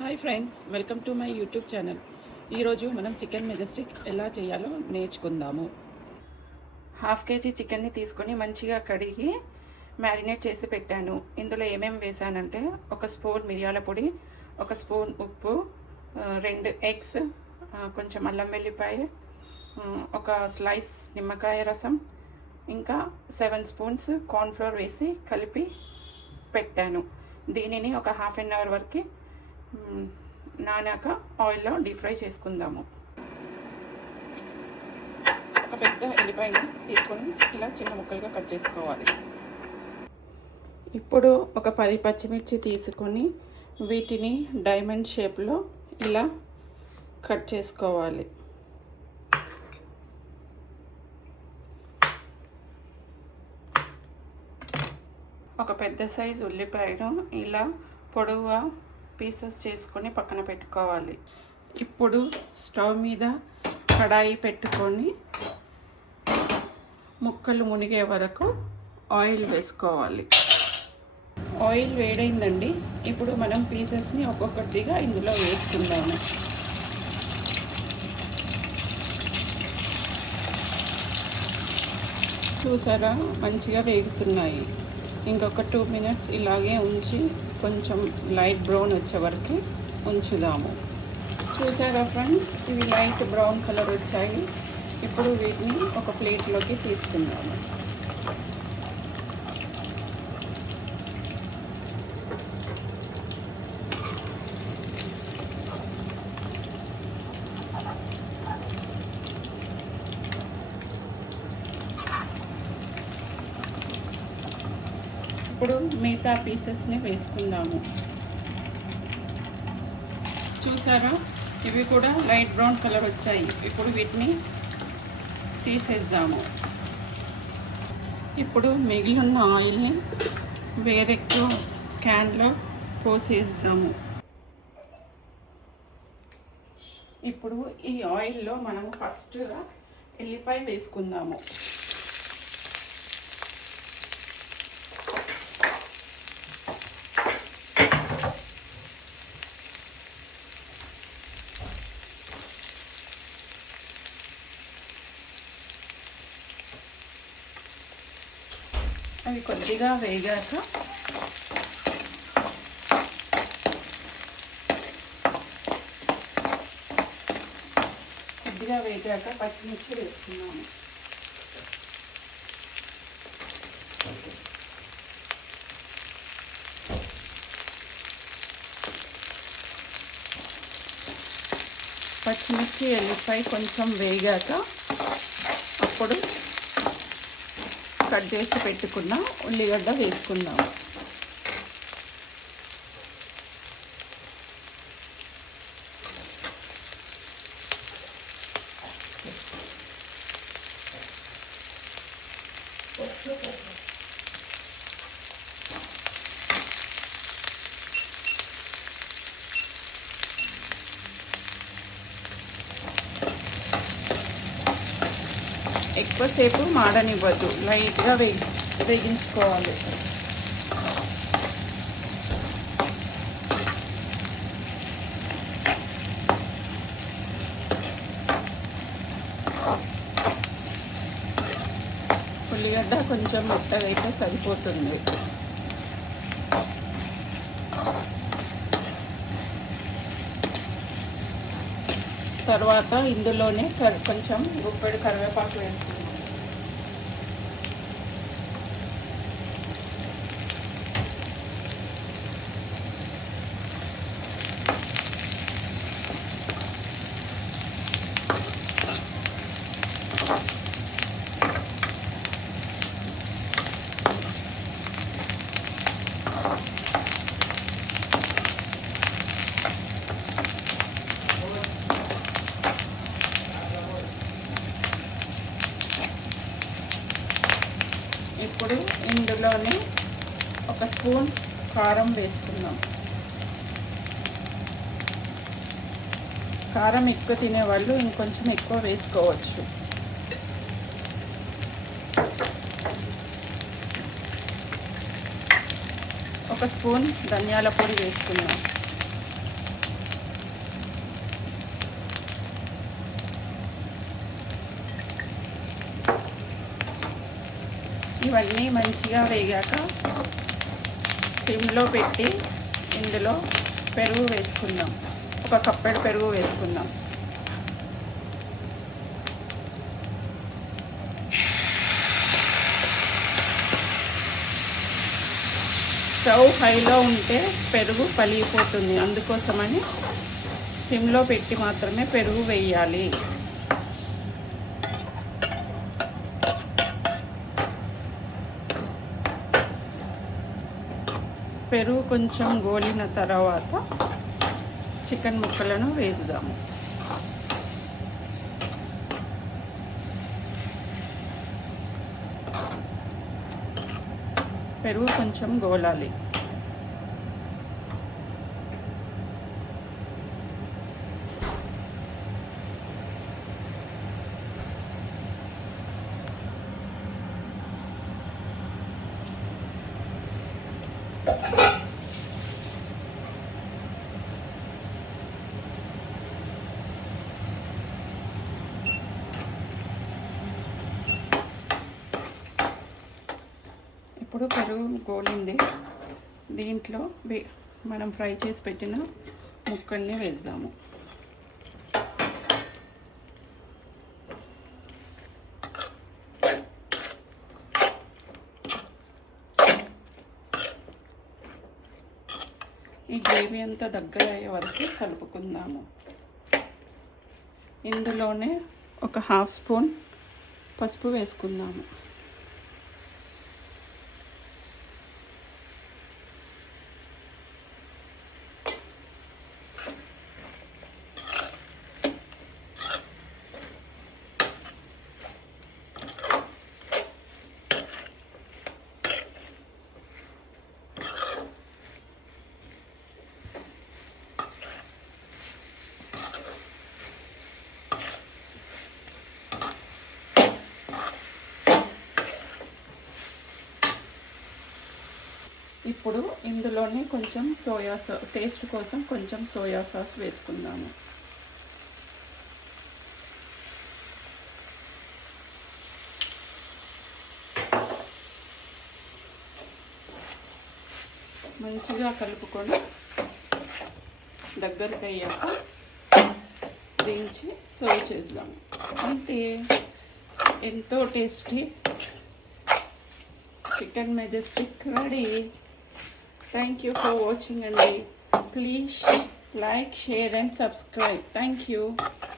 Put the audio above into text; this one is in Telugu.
Hi friends, welcome to my YouTube channel. ఈరోజు మనం చికెన్ మెజెస్టిక్ ఎలా చేయాలో నేర్చుకుందాము. 1/2 kg చికెన్ని తీసుకొని మంచిగా కడిగి మ్యారినేట్ చేసి పెట్టాను. ఇందులో ఏమేమి వేసానంటే 1 స్పూన్ మిరియాల పొడి, 1 స్పూన్ ఉప్పు, 2 ఎగ్స్, కొంచెం అల్లం వెల్లిపాయ, 1 స్లైస్ నిమ్మకాయ రసం, ఇంకా 7 స్పూన్స్ కార్న్ఫ్లోర్ వేసి కలిపి పెట్టాను. దీనిని ఒక 1/2 అవర్ వరకు నానాక ఆయిల్లో డీప్ ఫ్రై చేసుకుందాము. ఒక పెద్ద ఎల్లిపాయని తీసుకొని ఇలా చిన్న ముక్కలుగా కట్ చేసుకోవాలి. ఇప్పుడు ఒక 10 పచ్చిమిర్చి తీసుకొని వీటిని డైమండ్ షేప్లో ఇలా కట్ చేసుకోవాలి. ఒక పెద్ద సైజు ఉల్లిపాయను ఇలా పొడవుగా పీసెస్ చేసుకొని పక్కన పెట్టుకోవాలి. ఇప్పుడు స్టవ్ మీద కడాయి పెట్టుకొని ముక్కలు మునిగే వరకు ఆయిల్ వేసుకోవాలి. ఆయిల్ వేడైందండి. ఇప్పుడు మనం పీసెస్ని ఒక్కొక్కటిగా ఇందులో వేసుకుందాము. చూసారా, మంచిగా వేగుతున్నాయి. ఇంకొక 2 మినిట్స్ ఇలాగే ఉంచి కొంచెం లైట్ బ్రౌన్ వచ్చే వరకు ఉంచుదాము. చూసారా ఫ్రెండ్స్, ఇవి లైట్ బ్రౌన్ కలర్ వచ్చాయి. ఇప్పుడు వీటిని ఒక ప్లేట్లోకి తీసుకుందాము. ఇప్పుడు మిగతా పీసెస్ని వేసుకుందాము. చూసారా, ఇవి కూడా లైట్ బ్రౌన్ కలర్ వచ్చాయి. ఇప్పుడు వీటిని తీసేద్దాము. ఇప్పుడు మిగిలిన ఆయిల్ని వేరే క్యాన్లో పోసేద్దాము. ఇప్పుడు ఈ ఆయిల్లో మనం ఫస్ట్గా ఎల్లిపాయ వేసుకుందాము. అవి కొద్దిగా వేగాక పచ్చిమిర్చి వేసుకున్నాము. పచ్చిమిర్చి ఎల్లిపాయ కొంచెం వేగాక అప్పుడు కట్ చేసి పెట్టుకున్న ఉల్లిగడ్డ వేసుకుందాం. ఎక్కువసేపు మాడనివ్వద్దు, లైట్గా వేగించుకోవాలి. ఉల్లిగడ్డ కొంచెం మెత్తగా అయితే సరిపోతుంది. తర్వాత ఇందులోనే కొంచెం గుప్పెడు కరివేపాకు వేసుకుందాం. ఇప్పుడు ఇందులోనే 1 స్పూన్ కారం వేసుకుందాం. కారం ఎక్కువ తినేవాళ్ళు ఇంకొంచెం ఎక్కువ వేసుకోవచ్చు. 1 స్పూన్ ధనియాల పొడి వేసుకుందాం. ఇవన్నీ మంచిగా వేగాక సిమ్లో పెట్టి ఇందులో పెరుగు వేసుకుందాం. ఒక కప్పెడు పెరుగు వేసుకుందాం. స్టవ్ హైలో ఉంటే పెరుగు పలిగిపోతుంది. అందుకోసమని సిమ్లో పెట్టి మాత్రమే పెరుగు వేయాలి. పెరుగు కొంచెం గోలిన తర్వాత చికెన్ ముక్కలను వేద్దాము. పెరుగు కొంచెం గోలాలి. ఇప్పుడు పెరుగు గోలింది. దీంట్లో మనం ఫ్రై చేసి పెట్టిన ముక్కల్ని వేద్దాము. ఈ గ్రేవీ అంతా దగ్గర అయ్యే వరకు కలుపుకుందాము. ఇందులోనే ఒక హాఫ్ స్పూన్ పసుపు వేసుకుందాము. ఇప్పుడు ఇందులోనే కొంచెం సోయా సాస్, టేస్ట్ కోసం కొంచెం సోయా సాస్ వేసుకుందాము. మంచిగా కలుపుకొని దగ్గరికి అయ్యాక దించి సర్వ్ చేద్దాము. అంటే ఎంతో tasty chicken Majestic ready. Thank you for watching, and please like, share and subscribe. Thank you.